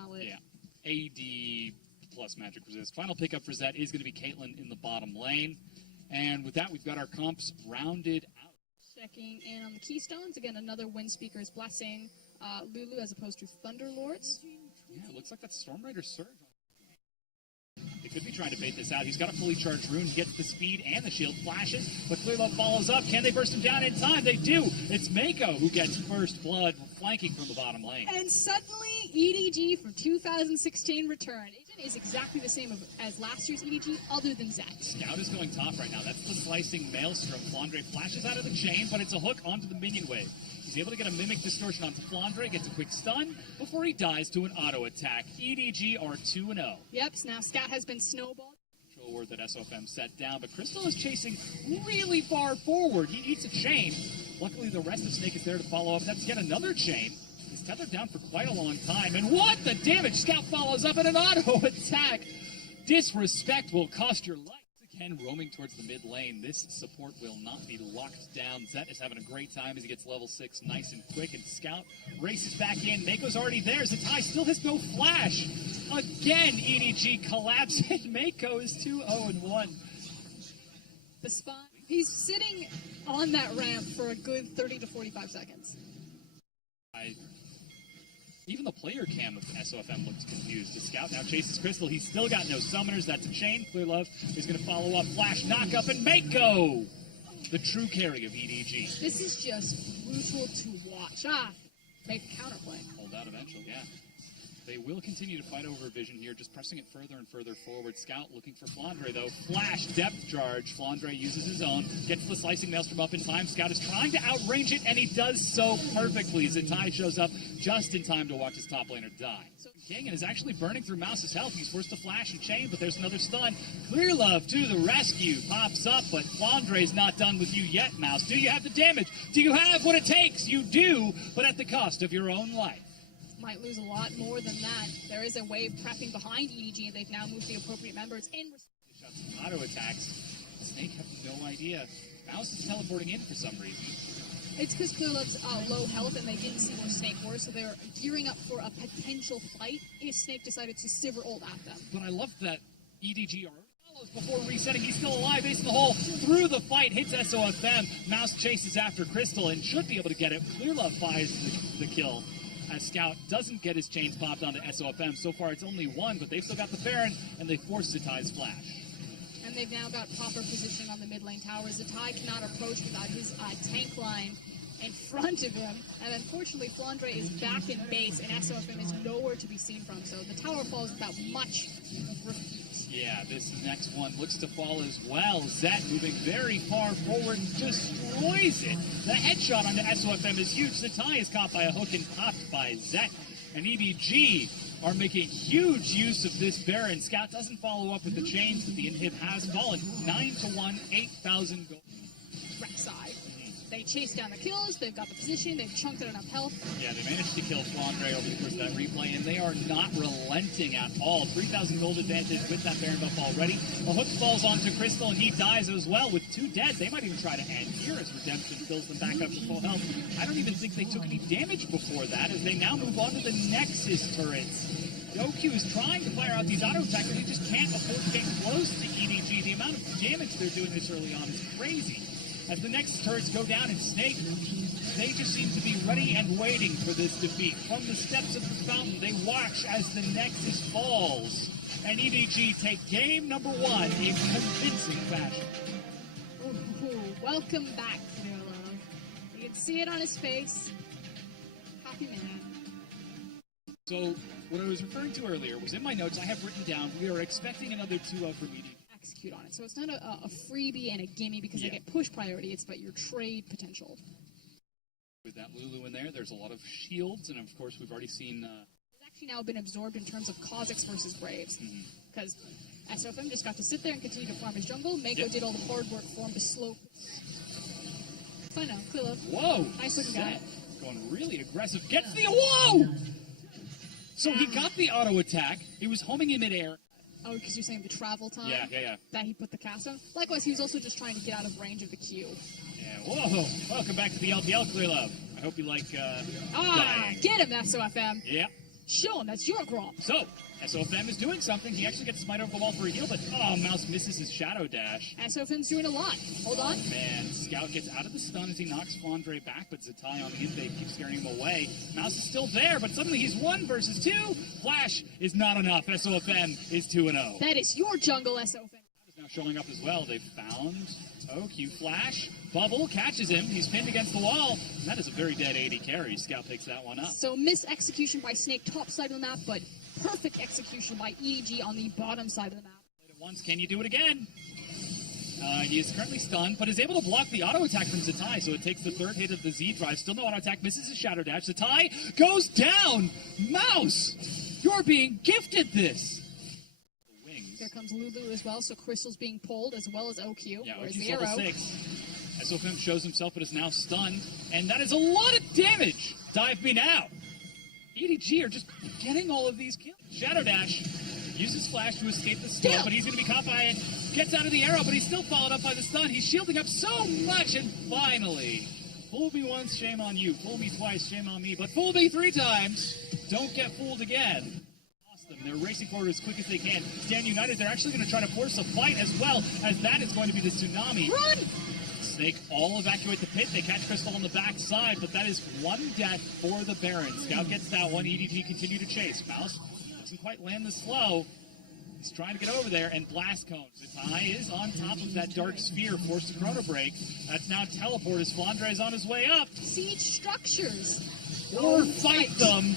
valid. Yeah. AD plus magic resist. Final pickup for Zet is going to be Caitlyn in the bottom lane. And with that, we've got our comps rounded out. Checking in on the Keystones. Again, another Windspeaker's Blessing. Lulu as opposed to Thunderlords. Yeah, it looks like that's Storm Rider Surge. They could be trying to bait this out. He's got a fully charged rune. He gets the speed and the shield flashes, but Clearlove follows up. Can they burst him down in time? They do. It's Mako who gets first blood, flanking from the bottom lane. And suddenly, EDG from 2016 return. Agent is exactly the same as last year's EDG, other than Zet. Scout is going top right now. That's the slicing Maelstrom. Flandre flashes out of the chain, but it's a hook onto the minion wave. He's able to get a Mimic Distortion onto Flandre, gets a quick stun before he dies to an auto attack. EDG are 2-0. Yep, now Scout has been snowballed. Control ward that SOFM set down, but Crystal is chasing really far forward. He eats a chain. Luckily, the rest of Snake is there to follow up. That's yet another chain. He's tethered down for quite a long time. And what the damage! Scout follows up in an auto attack. Disrespect will cost your life. Again, roaming towards the mid lane. This support will not be locked down. Zet is having a great time as he gets level 6 nice and quick, and Scout races back in. Mako's already there. Zatai still has no flash. Again, EDG collapses. Mako is 2-0-1. The spot. He's sitting on that ramp for a good 30 to 45 seconds. Even the player cam of SOFM looks confused. The Scout now chases Crystal. He's still got no summoners. That's a chain. Clearlove is going to follow up. Flash, knock up, and Mako! The true carry of EDG. This is just brutal to watch. Make a counterplay. Hold out eventually, yeah. They will continue to fight over Vision here, just pressing it further and further forward. Scout looking for Flandre, though. Flash, depth charge. Flandre uses his own, gets the slicing Maelstrom up in time. Scout is trying to outrange it, and he does so perfectly. Zatai shows up just in time to watch his top laner die. So King is actually burning through Mouse's health. He's forced to flash and chain, but there's another stun. Clearlove to the rescue. Pops up, but Flandre's not done with you yet, Mouse. Do you have the damage? Do you have what it takes? You do, but at the cost of your own life. Might lose a lot more than that. There is a wave prepping behind EDG, and they've now moved the appropriate members in. Auto attacks. Snake have no idea. Mouse is teleporting in for some reason. It's because Clearlove's low health, and they didn't see where Snake were, so they're gearing up for a potential fight if Snake decided to Sivir ult at them. But I love that EDG follows before resetting. He's still alive, ace in the hole, through the fight, hits SOFM. Mouse chases after Crystal and should be able to get it. Clearlove buys the kill, as Scout doesn't get his chains popped onto SOFM. So far, it's only one, but they've still got the Baron, and they force Zatai's flash. And they've now got proper positioning on the mid lane tower. Zatai cannot approach without his tank line in front of him. And unfortunately, Flandre is back in base, and SOFM is nowhere to be seen from. So the tower falls without much repeat. Yeah, this next one looks to fall as well. Zet moving very far forward, destroys it. The headshot onto SOFM is huge. Zatai is caught by a hook and popped by Zet. And EDG are making huge use of this Baron. Scout doesn't follow up with the chains, but the inhib has fallen. 9-1, 8,000 gold. Rek'Sai. They chase down the kills, they've got the position, they've chunked enough health. Yeah, they managed to kill Flandre over the course of that replay, and they are not relenting at all. 3,000 gold advantage with that Baron buff already. A hook falls onto Crystal, and he dies as well. With 2 dead, they might even try to end here as Redemption fills them back up to full health. I don't even think they took any damage before that, as they now move on to the Nexus turrets. Goku is trying to fire out these auto attacks, and they just can't afford to get close to EDG. The amount of damage they're doing this early on is crazy. As the next turrets go down in Snake, they just seem to be ready and waiting for this defeat. From the steps of the fountain, they watch as the Nexus falls. And EDG take game number 1 in convincing fashion. Ooh, welcome back, Clearlove. You can see it on his face. Happy man. So, what I was referring to earlier was in my notes I have written down, we are expecting another 2-0 from EDG. Execute on it. So it's not a freebie and a gimme because they get push priority, it's about your trade potential. With that Lulu in there, there's a lot of shields, and of course we've already seen... It's actually now been absorbed in terms of Kha'Zix versus Braves. Because SOFM just got to sit there and continue to farm his jungle. Mako did all the hard work for him to slow... Fine now, Clearlove. Whoa! Nice looking guy. Going really aggressive. Gets the... Whoa! So he got the auto attack. He was homing in midair. Oh, because you're saying the travel time? Yeah. That he put the cast on? Likewise, he was also just trying to get out of range of the Q. Yeah, whoa! Welcome back to the LPL, Clearlove. I hope you like, dying. Get him, SOFM! Yeah. Show him that's your gromp. So, SOFM is doing something. He actually gets smite over the wall for a heal, but Mouse misses his shadow dash. SOFM's doing a lot. Hold on. Man, Scout gets out of the stun as he knocks Flandre back, but Zatai on the invade keeps scaring him away. Mouse is still there, but suddenly he's 1 versus 2. Flash is not enough. SOFM is 2-0. That is your jungle, SOFM. Is now showing up as well. They've found OQ. Flash. Bubble catches him. He's pinned against the wall. And that is a very dead AD carry. Scout picks that one up. So mis-execution by Snake top side of the map, but perfect execution by EDG on the bottom side of the map. Played it once. Can you do it again? He is currently stunned, but is able to block the auto attack from Zatai, so it takes the 3rd hit of the Z drive. Still no auto attack. Misses his shadow dash. Zatai goes down. Mouse, you're being gifted this. Here comes Lulu as well, so Crystal's being pulled as well as OQ. Yeah, Where's OQ's the level arrow? 6. SOFM shows himself, but is now stunned, and that is a lot of damage. Dive me now. EDG are just getting all of these kills. Shadow dash uses flash to escape the stun, but he's going to be caught by it. Gets out of the arrow, but he's still followed up by the stun. He's shielding up so much, and finally, fool me once, shame on you. Fool me twice, shame on me. But fool me 3 times, don't get fooled again. They're racing forward as quick as they can. Stand United, they're actually going to try to force a fight as well, as that is going to be the tsunami. Run! Snake all evacuate the pit. They catch Crystal on the back side, but that is 1 death for the Baron. Scout gets that one. EDG continue to chase. Mouse doesn't quite land the slow. He's trying to get over there, and Blast Cone. Zatai is on top of that Dark Sphere, forced to Chrono Break. That's now Teleport as Flandre is on his way up. Siege structures. Or fight them.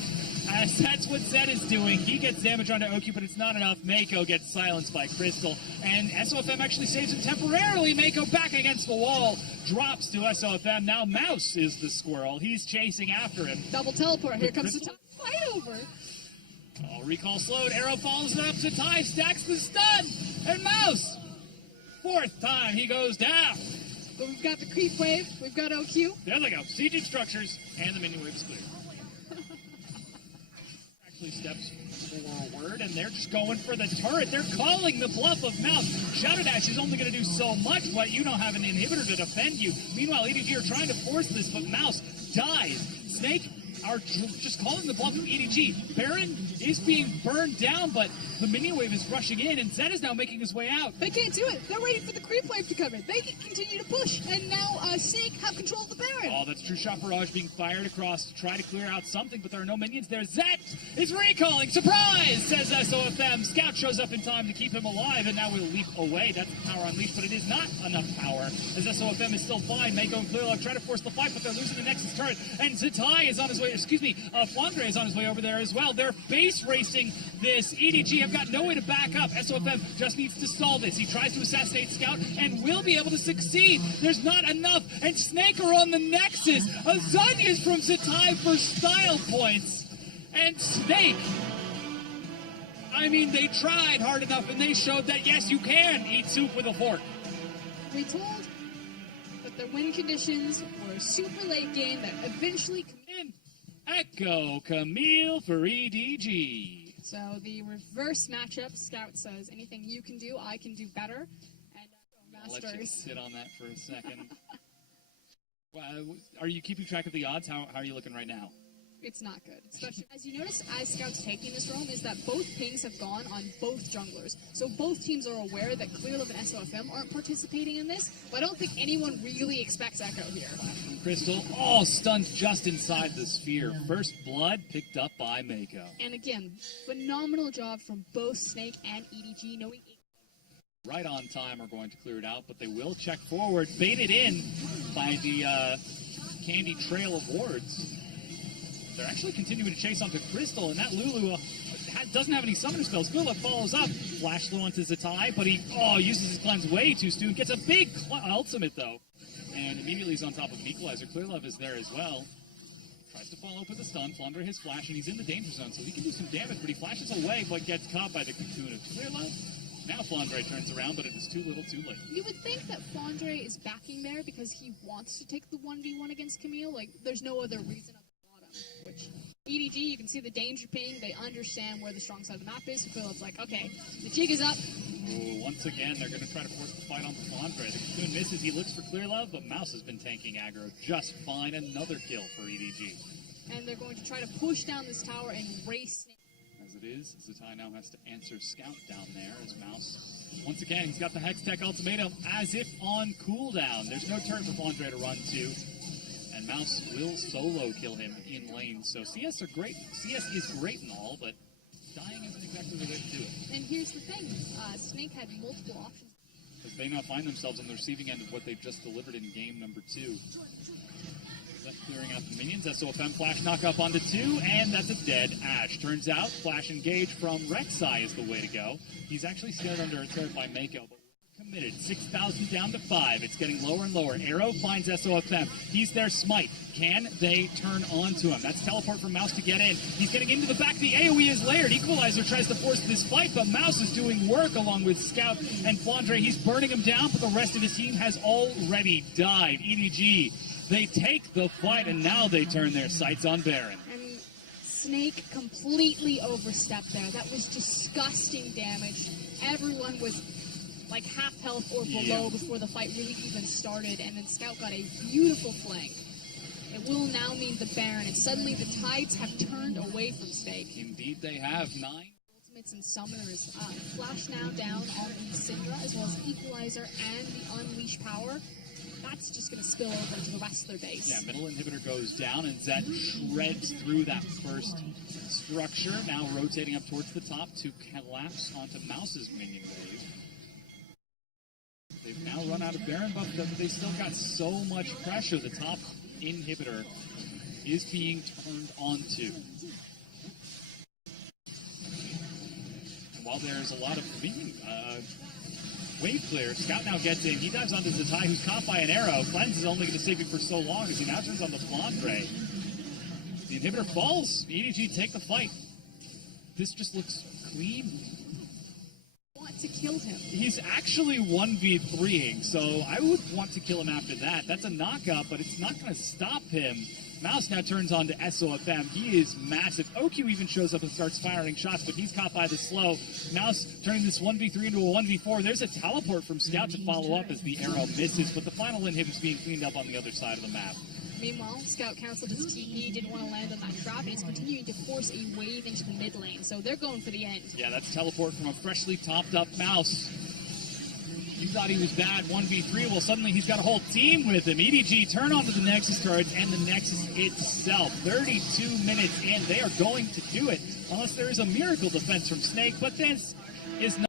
As that's what Zed is doing. He gets damage onto OQ, but it's not enough. Mako gets silenced by Crystal. And SOFM actually saves him temporarily. Mako back against the wall. Drops to SOFM. Now Mouse is the squirrel. He's chasing after him. Double teleport. Here comes the top fight over. Oh, recall slowed. Arrow follows it up. Zatai stacks the stun. And Mouse, 4th time he goes down. But we've got the creep wave. We've got OQ. There they go. Sieging structures. And the minion wave is clear. Steps forward, and they're just going for the turret. They're calling the bluff of Mouse. Shadow Dash is only going to do so much, but you don't have an inhibitor to defend you. Meanwhile, EDG are trying to force this, but Mouse dies. Snake are just calling the bluff of EDG. Baron is being burned down, but the minion wave is rushing in, and Zed is now making his way out. They can't do it. They're waiting for the creep wave to come in. They can continue to push, and now Snake have control of the Baron. Oh, that's True Shot Barrage being fired across to try to clear out something, but there are no minions there. Zed is recalling. Surprise, says SOFM. Scout shows up in time to keep him alive, and now will leap away. That's power unleashed, but it is not enough power, as SOFM is still fine. Mako and Clearlove try to force the fight, but they're losing the Nexus turret, and Zatai is on his way, Flandre is on his way over there as well. They're base racing this. EDG have got no way to back up. SOFM just needs to stall this. He tries to assassinate Scout and will be able to succeed. There's not enough, and Snake are on the Nexus. Azania's from Zatai for style points. And Snake, I mean, they tried hard enough, and they showed that, yes, you can eat soup with a fork. We told that the win conditions were super late game that eventually come in. Echo Camille for EDG. So the reverse matchup, Scout says, anything you can do, I can do better. And I'll let you Masters. sit on that for a second. Are you keeping track of the odds? How are you looking right now? It's not good. Especially as you notice, as Scout's taking this roam, is that both pings have gone on both junglers. So both teams are aware that Clearlove and SOFM aren't participating in this, but I don't think anyone really expects Echo here. Crystal, stunned just inside the sphere. First blood picked up by Mako. And again, phenomenal job from both Snake and EDG, knowing right on time are going to clear it out, but they will check forward, baited in by the Candy Trail of wards. They're actually continuing to chase onto Crystal, and that Lulu doesn't have any summoner spells. Philip follows up, flash throw onto Zatai, but he uses his cleanse way too soon. Gets a big ultimate though, and immediately he's on top of an equalizer. Clearlove is there as well. Tries to follow up with a stun, Flandre his flash, and he's in the danger zone, so he can do some damage, but he flashes away, but gets caught by the cocoon of Clearlove. Now Flandre turns around, but it was too little too late. You would think that Flandre is backing there because he wants to take the 1v1 against Camille. Like, there's no other reason at the bottom. Which, EDG, you can see the danger ping. They understand where the strong side of the map is. So Philip's like, okay, the jig is up. Once again, they're going to try to force the fight on Flandre. The cocoon misses. He looks for Clearlove, but Mouse has been tanking aggro just fine. Another kill for EDG. and they're going to try to push down this tower and race. As it is, Zatai now has to answer Scout down there as Mouse. Once again, he's got the Hextech Ultimatum as if on cooldown. There's no turn for Flandre to run to, and Mouse will solo kill him in lane. So CS are great. CS is great and all, but dying isn't exactly the way to do it. And here's the thing, Snake had multiple options. As they now find themselves on the receiving end of what they've just delivered in game number 2. Clearing out the minions. SOFM flash knock up onto 2, and that's a dead Ashe. Turns out flash engage from Rek'Sai is the way to go. He's actually scared under a third by Mako, but committed. 6,000 down to 5. It's getting lower and lower. Arrow finds SOFM. He's their smite. Can they turn on to him? That's teleport from Mouse to get in. He's getting into the back. The AoE is layered. Equalizer tries to force this fight, but Mouse is doing work along with Scout and Flandre. He's burning him down, but the rest of his team has already died. EDG, they take the fight, and now they turn their sights on Baron. And Snake completely overstepped there. That was disgusting damage. Everyone was like half health or below before the fight really even started, and then Scout got a beautiful flank. It will now mean the Baron, and suddenly the tides have turned away from Snake. Indeed they have. 9 ultimates and summoners. Flash now down on the Syndra, as well as Equalizer and the Unleash power. That's just going to spill over into the rest of their base. Yeah, middle inhibitor goes down, and Zed shreds through that first structure, now rotating up towards the top to collapse onto Mouse's minion wave. They've now run out of Baron buff, but they've still got so much pressure. The top inhibitor is being turned onto. And while there's a lot of minion wave clear, Scout now gets in. He dives onto Zatai, who's caught by an arrow. Cleanse is only going to save him for so long as he now turns on the Flandre. The inhibitor falls. EDG take the fight. This just looks clean. Want to kill him. He's actually 1v3ing, so I would want to kill him after that. That's a knockup, but it's not going to stop him. Mouse now turns on to SOFM. He is massive. OQ even shows up and starts firing shots, but he's caught by the slow. Mouse turning this 1v3 into a 1v4. There's a teleport from Scout to follow up as the arrow misses, but the final inhib is being cleaned up on the other side of the map. Meanwhile, Scout canceled his TP, didn't want to land on that trap, and is continuing to force a wave into the mid lane, so they're going for the end. Yeah, that's teleport from a freshly topped up Mouse. You thought he was bad 1v3, well suddenly he's got a whole team with him. EDG turn onto the Nexus turrets and the Nexus itself. 32 minutes in, they are going to do it, unless there is a miracle defense from Snake, but this is not